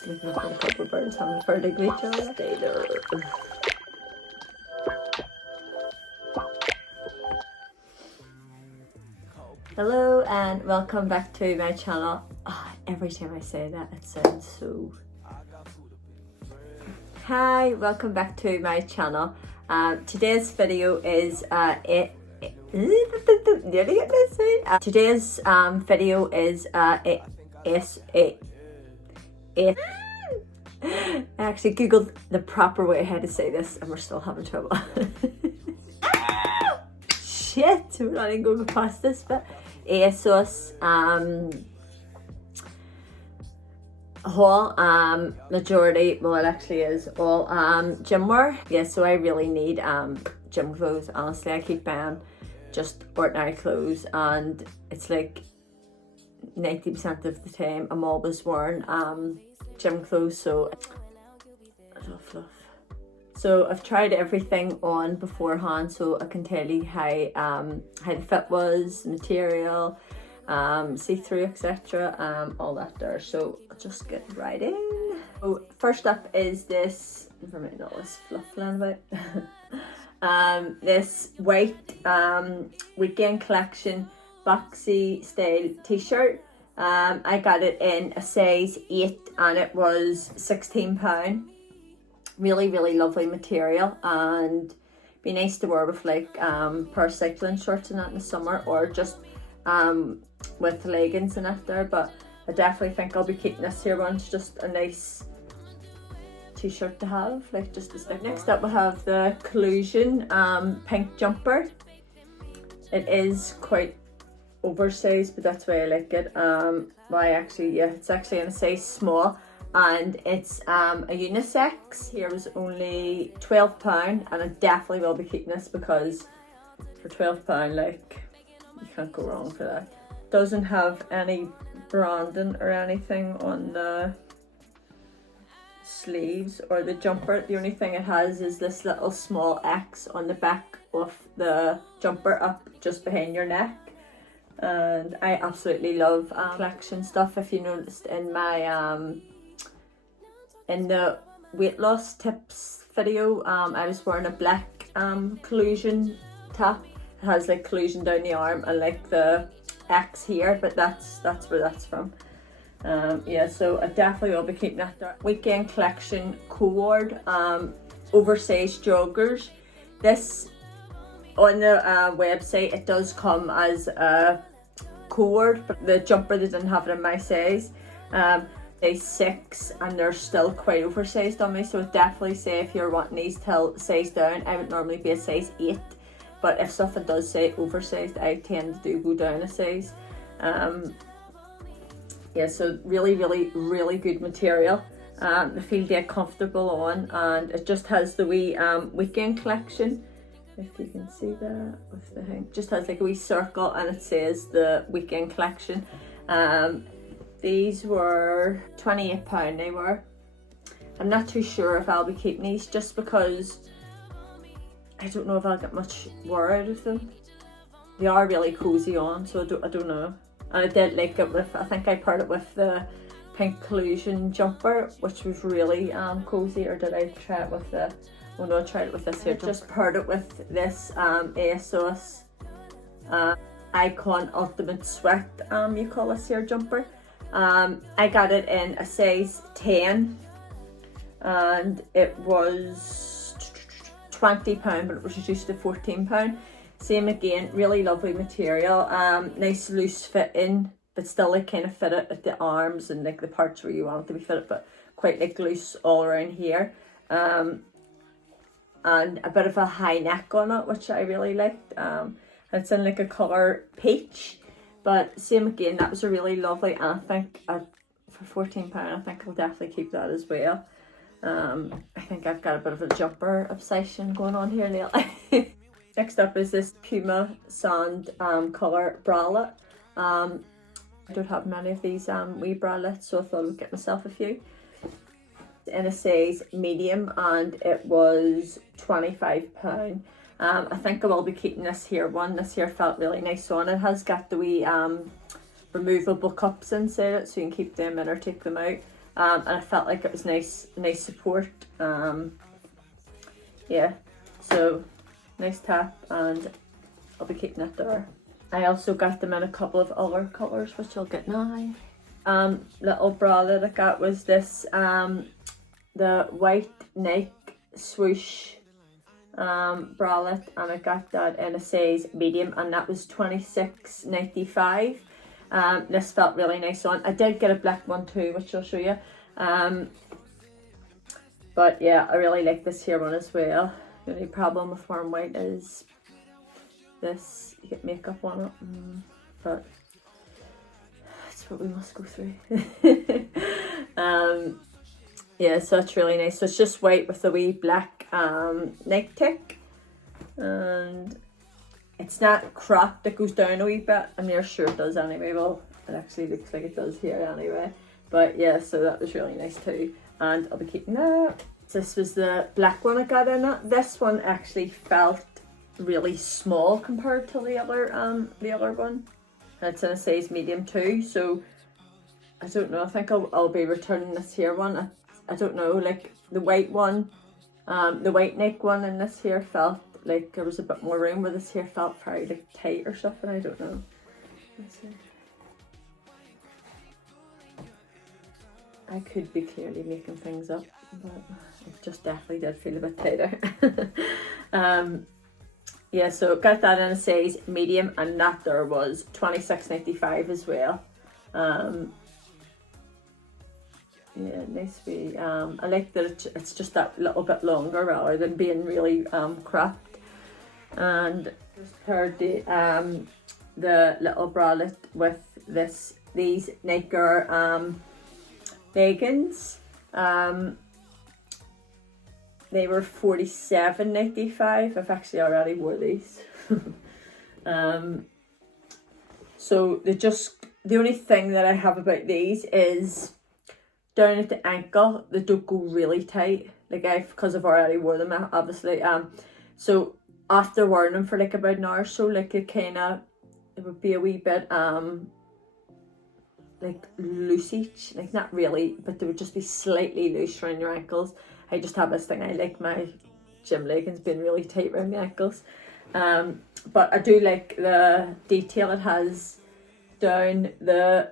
just looking up at a couple of birds having a fairly great job. Stay there. Hello and welcome back to my channel. Every time I say that it sounds so... Hi, welcome back to my channel. Today's video is today's video is I actually googled the proper way how to say this and we're still having trouble. Shit, we're not even going past this, but Asos haul, majority, well it actually is all gym wear. Yeah, so I really need gym clothes. Honestly, I keep buying just ordinary clothes and it's like 90% of the time I'm always wearing gym clothes, so fluff. So I've tried everything on beforehand so I can tell you how the fit was, material, see-through, etc, all that there. So I'll just get right in. So first up is this, never mind all this fluff around about. This white weekend collection boxy style t-shirt. I got it in a size 8 and it was £16. Really lovely material and be nice to wear with like pair of cycling shorts and that in the summer, or just with leggings and that there. But I definitely think I'll be keeping this here one. It's just a nice t-shirt to have, like just as like. Next up we have the Collusion pink jumper. It is quite oversized, but that's why I like it. It's actually in a size small and it's a unisex. Here was only £12 and I definitely will be keeping this because for £12, like, you can't go wrong for that. Doesn't have any branding or anything on the sleeves or the jumper. The only thing it has is this little small X on the back of the jumper up just behind your neck. And I absolutely love collection stuff. If you noticed in my in the weight loss tips video, I was wearing a black Collusion top. It has like Collusion down the arm and like the X here, but that's where that's from. Yeah, so I definitely will be keeping that there. Weekend collection cord, oversized joggers. This on the website it does come as a cord, but the jumper they didn't have it in my size. Size 6 and they're still quite oversized on me, so I'd definitely say if you're wanting these till size down, I would normally be a size 8, but if something does say oversized, I tend to go down a size. Yeah, so really good material. I feel dead comfortable on, and it just has the wee weekend collection, if you can see that with the thing. Just has like a wee circle and it says the weekend collection. These were £28 they were. I'm not too sure if I'll be keeping these just because I don't know if I'll get much wear out of them. They are really cozy on, so I don't know. And I did like it with, I think I paired it with the pink Collusion jumper, which was really cozy. Or did I try it with the, oh no, I tried it with this here. Just paired it with this Asos Icon Ultimate Sweat, you call this here jumper. I got it in a size 10 and it was £20, but it was reduced to £14. Same again, really lovely material, nice loose fitting, but still like kind of fit it at the arms and like the parts where you want it to be fitted, but quite like loose all around here. And a bit of a high neck on it, which I really liked. It's in like a colour peach. But same again, that was a really lovely, and I think for £14 I think I'll definitely keep that as well. I think I've got a bit of a jumper obsession going on here lately. Next up is this Puma sand colour bralette. I don't have many of these wee bralettes, so I thought I would get myself a few. In a size medium and it was £25. I think I will be keeping this here one. This here felt really nice on. It has got the wee removable cups inside it, so you can keep them in or take them out. and I felt like it was nice support. Yeah, so nice top, and I'll be keeping it there. I also got them in a couple of other colours, which I'll get now. Little bralette I got was this the white Nike swoosh bralette, and I got that in a size medium, and that was $26.95. This felt really nice on. I did get a black one too, which I'll show you. But yeah, I really like this here one as well. The only problem with wearing white is this, you get makeup on it, but that's what we must go through. Yeah, so it's really nice. So it's just white with the wee black neck tick, and it's not cropped, it goes down a wee bit. I'm near sure it does anyway. Well, it actually looks like it does here anyway. But yeah, so that was really nice too, and I'll be keeping that. This was the black one I got in it. This one actually felt really small compared to the other one. And it's in a size medium too, so I don't know, I think I'll be returning this here one. I don't know, like the white one, the white neck one in this here felt like there was a bit more room, where this here felt very like tight or something, I don't know. Let's see. I could be clearly making things up, but it just definitely did feel a bit tighter. Yeah, so got that in a size medium, and that there was $26.95 as well. Yeah, nice wee. I like that it's just that little bit longer rather than being really cropped. And just paired the little bralette with these Nike leggings. They were $47.95. I've actually already wore these. So the only thing that I have about these is down at the ankle, they don't go really tight. Like because I've already wore them, obviously. So after wearing them for like about an hour or so, like it would be a wee bit like loosey, like not really, but they would just be slightly loose around your ankles. I just have this thing, I like my gym leggings being really tight around the ankles. But I do like the detail it has down the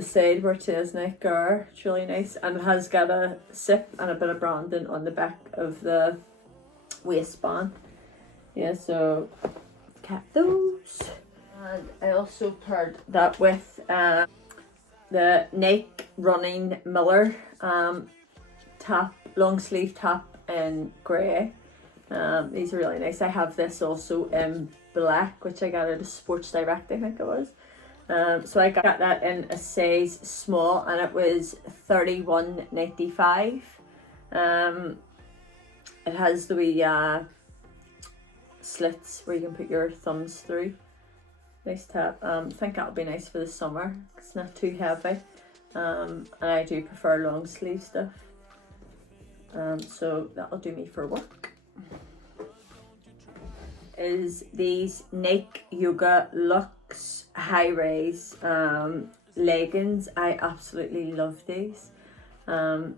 side where it says Nike. It's really nice, and it has got a zip and a bit of branding on the back of the waistband. Yeah, so kept those. And I also paired that with the Nike Running Miller top, long sleeve top in grey. These are really nice. I have this also in black, which I got at a Sports Direct, I think it was. So I got that in a size small, and it was $31.95. It has the wee slits where you can put your thumbs through. Nice top. I think that'll be nice for the summer. It's not too heavy. And I do prefer long sleeve stuff. So that'll do me for work. Is these Nike Yoga Luxe high-rise leggings. I absolutely love these. I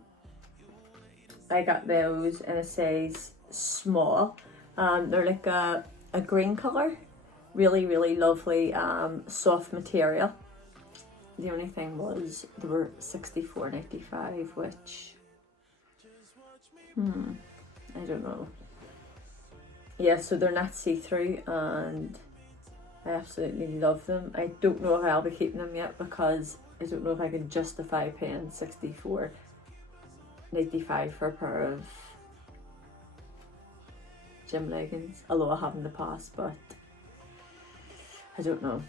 got those in a size small. They're like a green colour. Really, really lovely soft material. The only thing was they were $64.95, which I don't know. Yeah, so they're not see-through, and I absolutely love them. I don't know if I'll be keeping them yet, because I don't know if I can justify paying $64.95 for a pair of gym leggings, although I have in the past, but I don't know.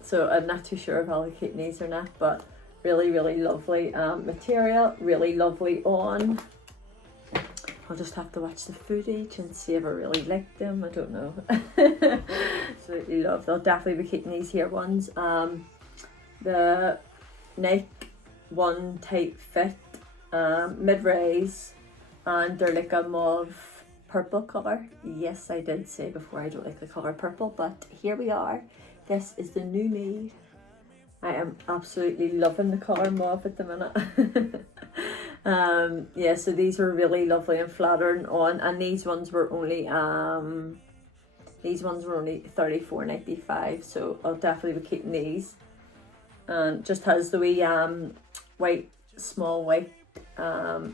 So I'm not too sure if I'll be keeping these or not, but really, really lovely material, really lovely on. I'll just have to watch the footage and see if I really like them. I don't know. Absolutely love. I'll definitely be keeping these here ones. The Nike One Tight Fit mid-rise, and they're like a mauve purple colour. Yes, I did say before I don't like the colour purple, but here we are. This is the new me. I am absolutely loving the colour mauve at the minute. Yeah, so these were really lovely and flattering on, and these ones were only $34.95, so I'll definitely be keeping these. And just has the wee small white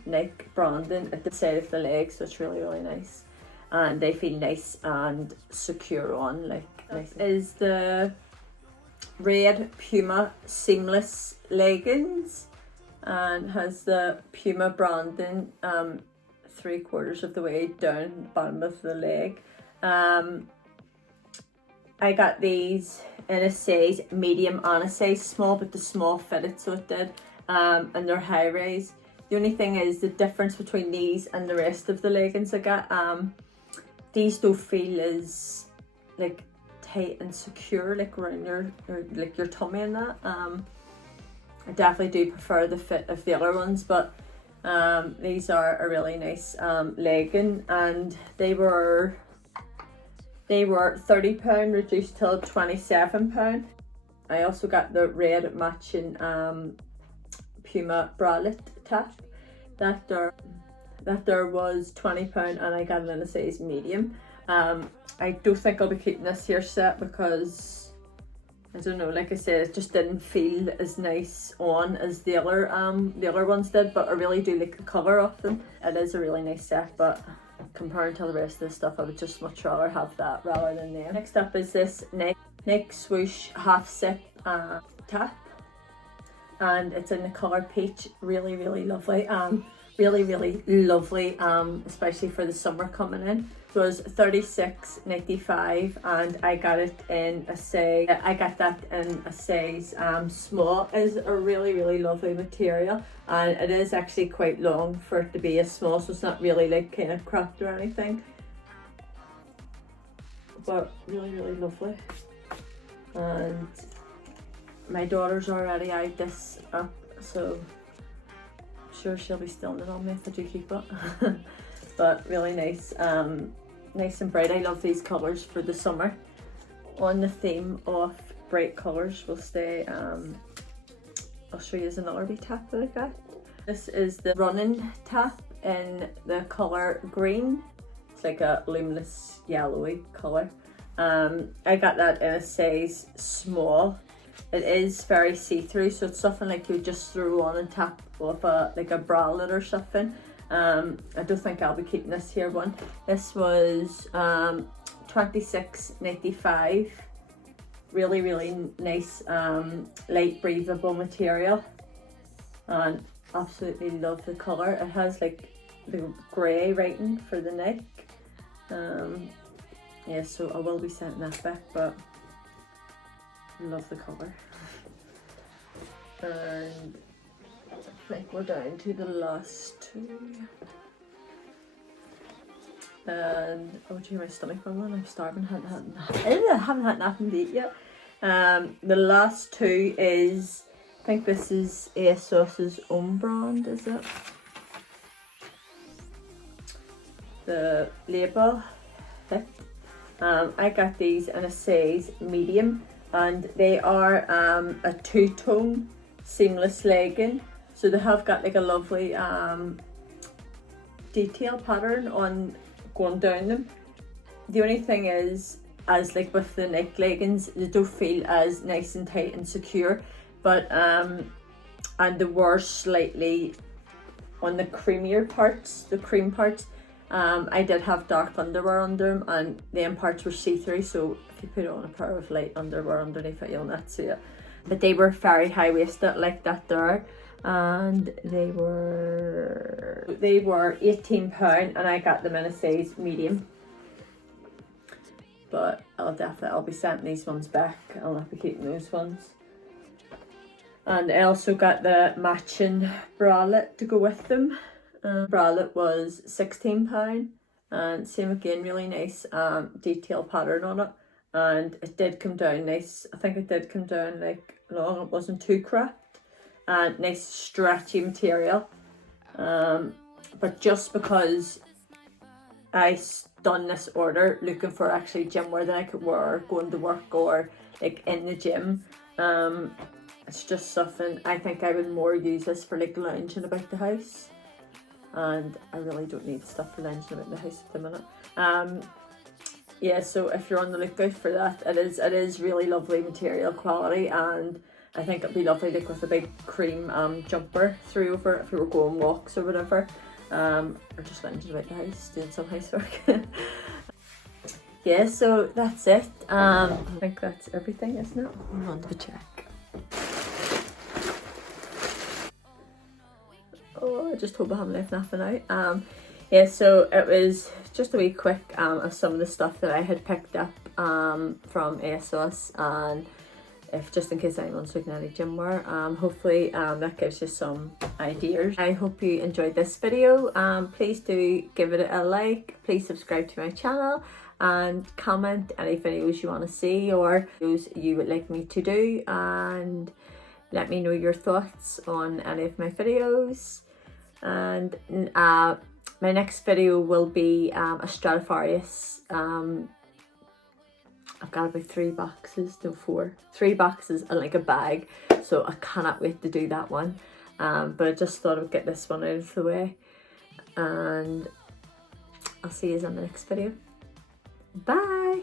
neck branding at the side of the leg, so it's really nice, and they feel nice and secure on, like nice. Is the red Puma seamless leggings, and has the Puma branding 3/4 of the way down the bottom of the leg. I got these in a size medium and a size small, but the small fitted, so it did, and they're high rise. The only thing is the difference between these and the rest of the leggings I got, these don't feel as like tight and secure like around your tummy and that. I definitely do prefer the fit of the other ones, but these are a really nice legging, and they were £30 reduced till £27. I also got the red matching Puma bralette top that there was £20, and I got it in a size medium. I don't think I'll be keeping this here set because I don't know, like I said, it just didn't feel as nice on as the other ones did, but I really do like the colour of them. It is a really nice set, but compared to the rest of the stuff, I would just much rather have that rather than them. Next up is this neck swoosh half zip top, and it's in the colour peach. Really lovely. Really lovely, especially for the summer coming in. It was $36.95, and I got it in a size. I got that in a size small. It's a really lovely material, and it is actually quite long for it to be a small, so it's not really like kind of cropped or anything. But really lovely. And my daughter's already eyed this up, so sure she'll be stealing it on me if I do keep it. But really nice, nice and bright. I love these colours for the summer. On the theme of bright colours, we'll stay. I'll show you another wee top that I got. This is the running top in the colour green. It's like a luminous yellowy colour. I got that in a size small. It is very see-through, so it's something like you would just throw on and top of a bralette or something. I don't think I'll be keeping this here one. This was $26.95. Really nice, light breathable material, and absolutely love the colour. It has like the grey writing for the neck. Yeah, so I will be sending that back, but love the colour. And I think we're down to the last two. And oh, gee, my stomach rumbling. I'm starving. I haven't had nothing to eat yet. The last two is, I think this is Asos's own brand, is it? The label fit. I got these in a size medium, and they are a two-tone seamless legging. So they have got like a lovely detail pattern on going down them. The only thing is, as like with the neck leggings, they don't feel as nice and tight and secure, but and they were slightly on the creamier parts, the cream parts. I did have dark underwear under them, and them parts were see-through, so if you put on a pair of light underwear underneath it, you'll not see it. But they were very high-waisted like that there, and they were £18, and I got them in a size medium. But I'll be sending these ones back. I'll not be keeping those ones. And I also got the matching bralette to go with them. Bralette was £16, and same again, really nice detail pattern on it, and it did come down nice. I think it did come down like long, it wasn't too cropped, and nice stretchy material. But just because I done this order looking for actually gym wear that I could wear going to work or like in the gym, it's just something I think I would more use this for like lounging about the house, and I really don't need stuff for lounging about the house at the minute. Yeah, so if you're on the lookout for that, it is really lovely material quality, and I think it'd be lovely like with a big cream jumper through over if we were going walks or whatever, or just lounging about the house doing some housework. Yeah, so that's it. I think that's everything, isn't it? I'm on to check. Oh, I just hope I haven't left nothing out. Yeah, so it was just a wee quick of some of the stuff that I had picked up from Asos, and if just in case anyone's looking at any gym wear, hopefully that gives you some ideas. I hope you enjoyed this video. Please do give it a like, please subscribe to my channel, and comment any videos you want to see or those you would like me to do, and let me know your thoughts on any of my videos. And my next video will be a Stradivarius. I've got about 3 boxes, no 4. 3 boxes and like a bag, so I cannot wait to do that one. But I just thought I would get this one out of the way, and I'll see you in the next video. Bye!